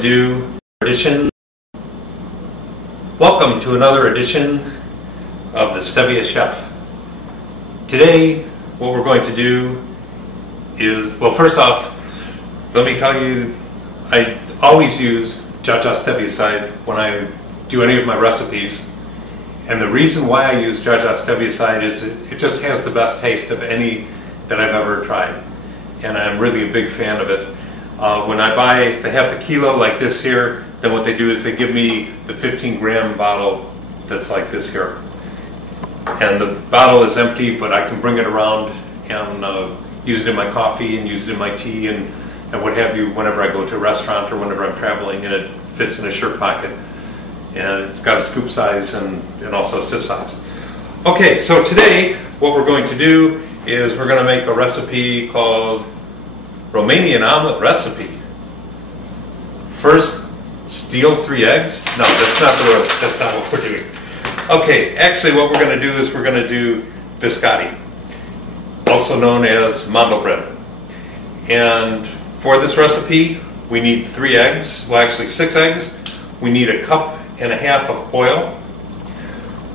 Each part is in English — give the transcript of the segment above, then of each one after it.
to do Welcome to another edition of the Stevia Chef. Today what we're going to do is, well, first off, let me tell you, I always use JAJA Stevioside when I do any of my recipes. And the reason why I use JAJA Stevioside is it just has the best taste of any that I've ever tried. And I'm really a big fan of it. When I buy the half a kilo like this here, then what they do is they give me the 15-gram bottle that's like this here. And the bottle is empty, but I can bring it around and use it in my coffee and use it in my tea and what have you whenever I go to a restaurant or whenever I'm traveling, and it fits in a shirt pocket. And it's got a scoop size and also a sip size. Okay, so today what we're going to do is we're going to make a recipe called Romanian omelet recipe. First, steal 3 eggs. No, that's not what we're doing. Okay, actually what we're going to do is we're going to do Biscotti, also known as Mandel Bread. And for this recipe, we need 3 eggs, well actually 6 eggs. We need a cup and a half of oil.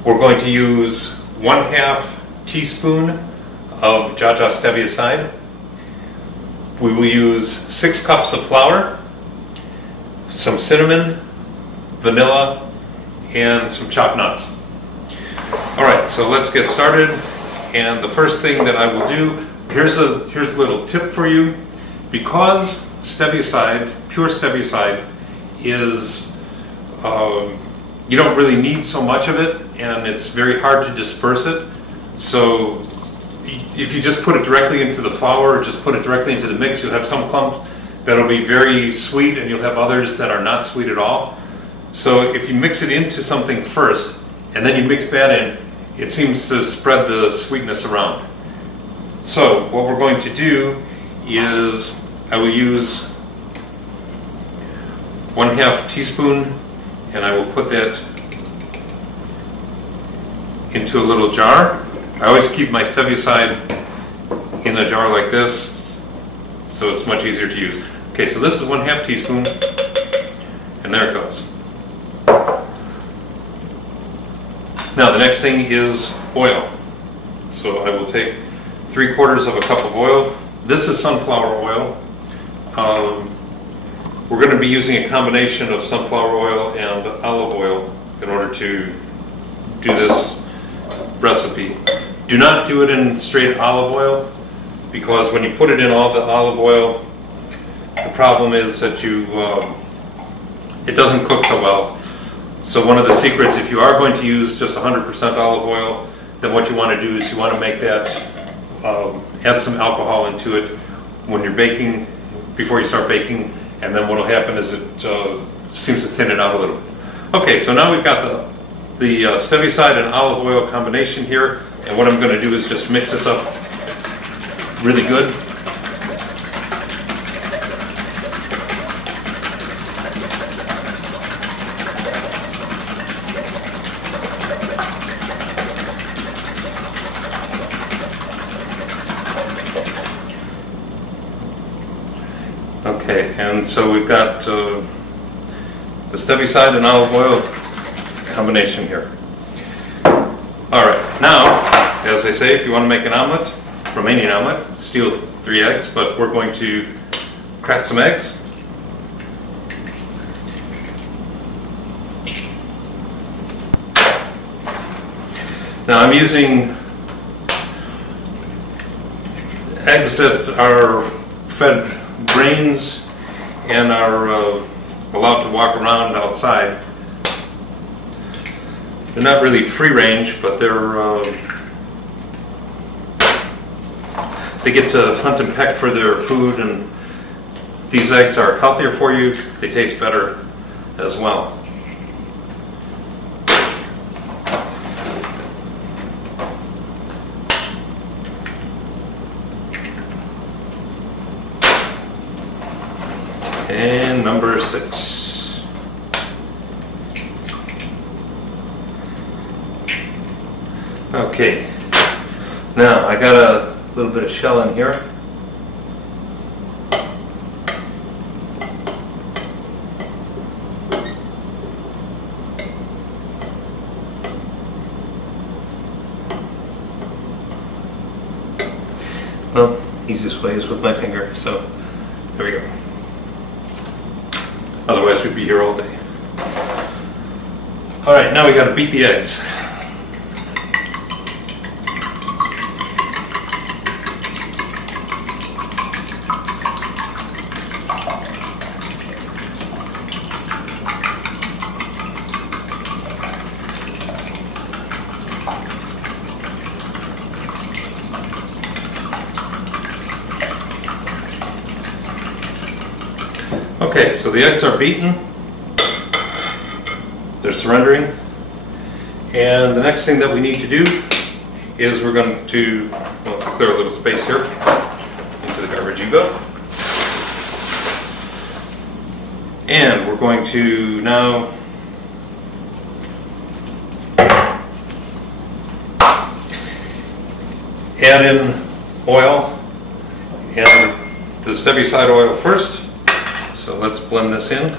We're going to use 1/2 teaspoon of JAJA Stevioside. We will use 6 cups of flour, some cinnamon, vanilla, and some chopped nuts. Alright, so let's get started. And the first thing that I will do, here's a little tip for you. Because Stevioside, pure Stevioside, is, you don't really need so much of it, and it's very hard to disperse it. So if you just put it directly into the flour or just put it directly into the mix, you'll have some clumps that'll be very sweet and you'll have others that are not sweet at all. So if you mix it into something first and then you mix that in, it seems to spread the sweetness around. So what we're going to do is I will use 1/2 teaspoon and I will put that into a little jar. I always keep my Stevioside in a jar like this, so it's much easier to use. Okay, so this is 1/2 teaspoon, and there it goes. Now the next thing is oil. So I will take 3/4 of a cup of oil. This is sunflower oil. We're going to be using a combination of sunflower oil and olive oil in order to do this recipe. Do not do it in straight olive oil, because when you put it in all the olive oil, the problem is that it doesn't cook so well. So one of the secrets, if you are going to use just 100% olive oil, then what you want to do is you want to make that, add some alcohol into it when you're baking, before you start baking, and then what will happen is it seems to thin it out a little. Okay, so now we've got the Stevioside and olive oil combination here, and what I'm going to do is just mix this up really good. Okay, and so we've got the Stevioside and olive oil combination here. Alright, now, as I say, if you want to make an omelet, Romanian omelet, steal 3 eggs, but we're going to crack some eggs. Now I'm using eggs that are fed grains and are allowed to walk around outside. They're not really free range, but they get to hunt and peck for their food, and these eggs are healthier for you. They taste better as well. And number 6. Okay, now I got a little bit of shell in here. Well, easiest way is with my finger, so there we go. Otherwise we'd be here all day. All right, now we got to beat the eggs. Okay, so the eggs are beaten, they're surrendering, and the next thing that we need to do is we're going to, well, clear a little space here, into the garbage you go, and we're going to now add in oil, and the Stevioside oil first. So let's blend this in.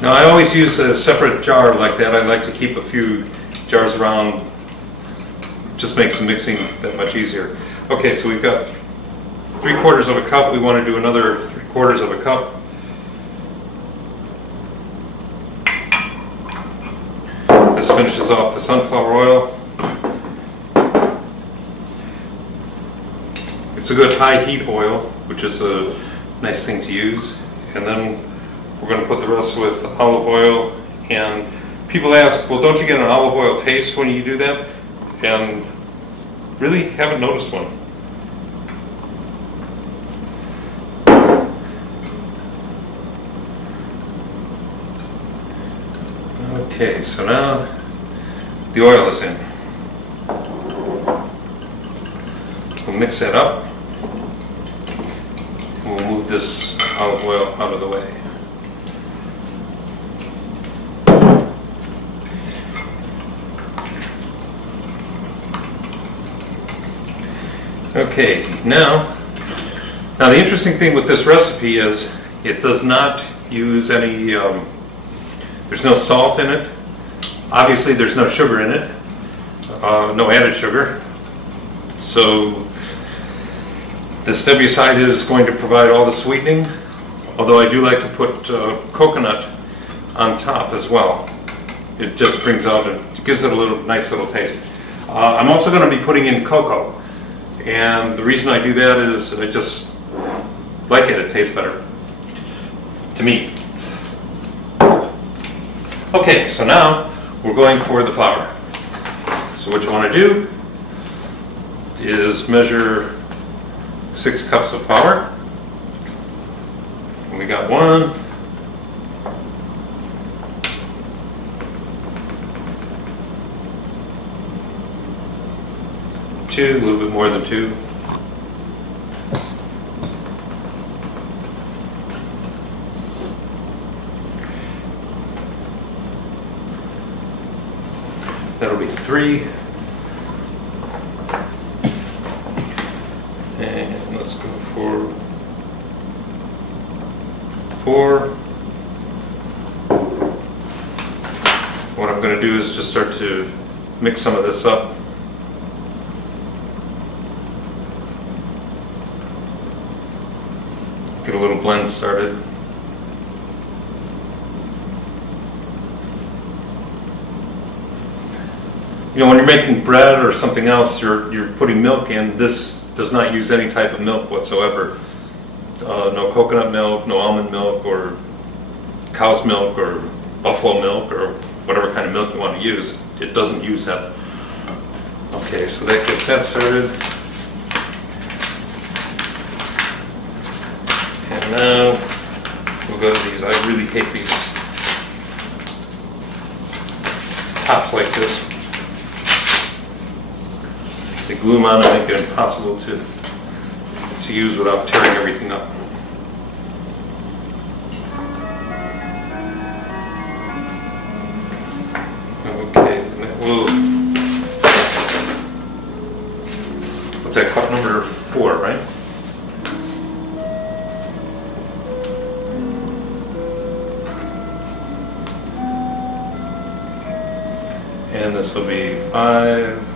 Now I always use a separate jar like that. I like to keep a few jars around. Just makes the mixing that much easier. Okay, so we've got 3/4 of a cup. We want to do another 3/4 of a cup. This finishes off the sunflower oil. It's a good high heat oil, which is a nice thing to use. And then we're going to put the rest with olive oil. And people ask, well, don't you get an olive oil taste when you do that? And really haven't noticed one. Okay, so now the oil is in. We'll mix that up. And we'll move this olive oil out of the way. Okay, now the interesting thing with this recipe is it does not use any there's no salt in it. Obviously there's no sugar in it, no added sugar. So the Stevioside is going to provide all the sweetening, although I do like to put coconut on top as well. It just brings out, it gives it a nice little taste. I'm also going to be putting in cocoa, and the reason I do that is I just like it. It tastes better to me. Okay, so now we're going for the flour. So what you want to do is measure 6 cups of flour. And we got 1, 2, a little bit more than 2. That'll be 3. And let's go for 4. What I'm going to do is just start to mix some of this up. Get a little blend started. You know, when you're making bread or something else, you're putting milk in. This does not use any type of milk whatsoever. No coconut milk, no almond milk, or cow's milk, or buffalo milk, or whatever kind of milk you want to use. It doesn't use that. Okay, so that gets that started. And now we'll go to these. I really hate these tops like this. They glue them on and make it impossible to use without tearing everything up. Okay, we'll, what's that, cup number 4, right? And this will be 5.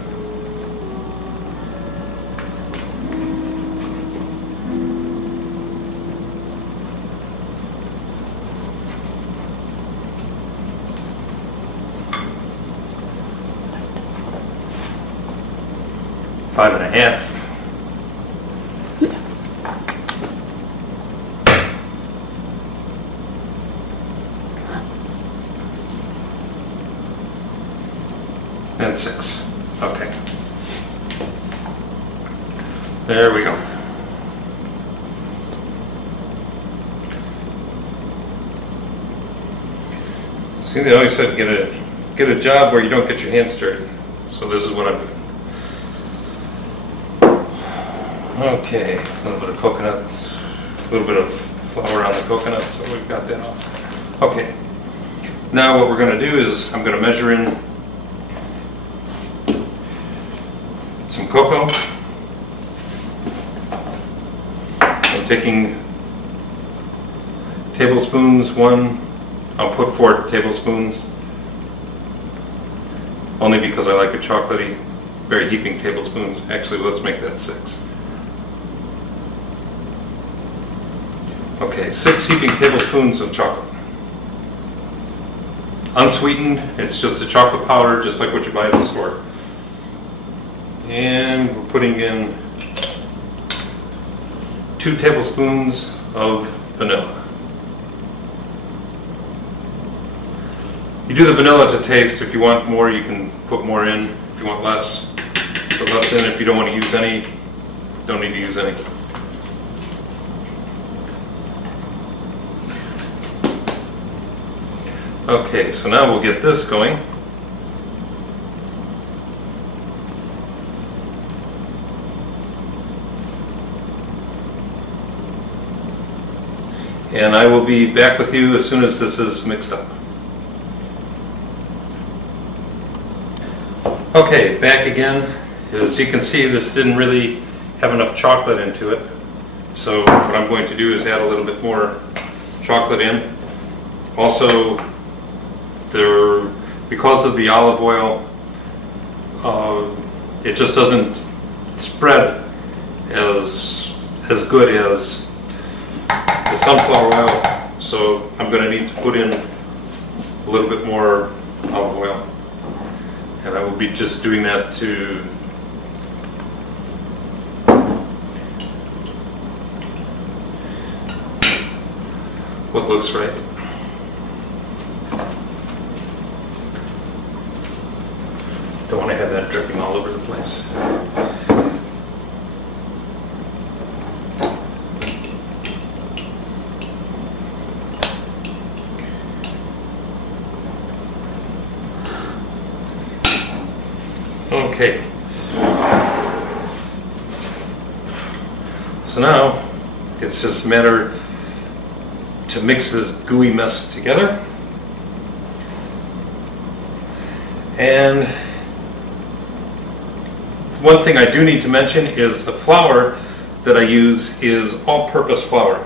Five and a half. And 6. Okay. There we go. See, they always said get a job where you don't get your hands dirty. So this is what I'm doing. Okay, a little bit of coconut, a little bit of flour on the coconut, so we've got that off. Okay. Now what we're going to do is I'm going to measure in some cocoa. I'm taking tablespoons, I'll put 4 tablespoons, only because I like it chocolatey, very heaping tablespoons. Actually, let's make that 6. Okay, 6 heaping tablespoons of chocolate. Unsweetened, it's just the chocolate powder, just like what you buy at the store. And we're putting in 2 tablespoons of vanilla. You do the vanilla to taste. If you want more, you can put more in. If you want less, put less in. If you don't want to use any, don't need to use any. Okay, so now we'll get this going. And I will be back with you as soon as this is mixed up. Okay, back again. As you can see, this didn't really have enough chocolate into it. So what I'm going to do is add a little bit more chocolate in. Also, because of the olive oil, it just doesn't spread as good as the sunflower oil. So I'm going to need to put in a little bit more olive oil. And I will be just doing that to what looks right. Don't want to have that dripping all over the place. Okay. So now it's just a matter to mix this gooey mess together. And one thing I do need to mention is the flour that I use is all-purpose flour.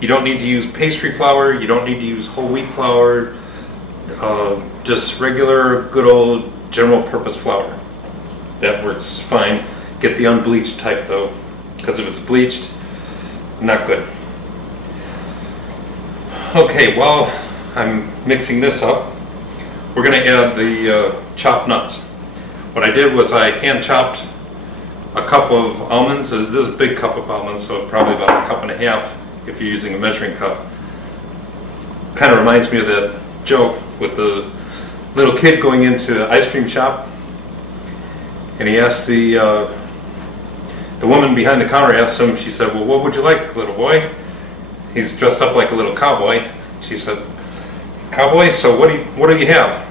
You don't need to use pastry flour, you don't need to use whole wheat flour, just regular good old general purpose flour. That works fine. Get the unbleached type though, because if it's bleached, not good. Okay, while I'm mixing this up, we're going to add the chopped nuts. What I did was I hand chopped a cup of almonds. This is a big cup of almonds, so probably about a cup and a half if you're using a measuring cup. Kind of reminds me of that joke with the little kid going into the ice cream shop, and he asked the woman behind the counter asked him, she said, "Well, what would you like, little boy?" He's dressed up like a little cowboy. She said, "Cowboy, so what do you have?"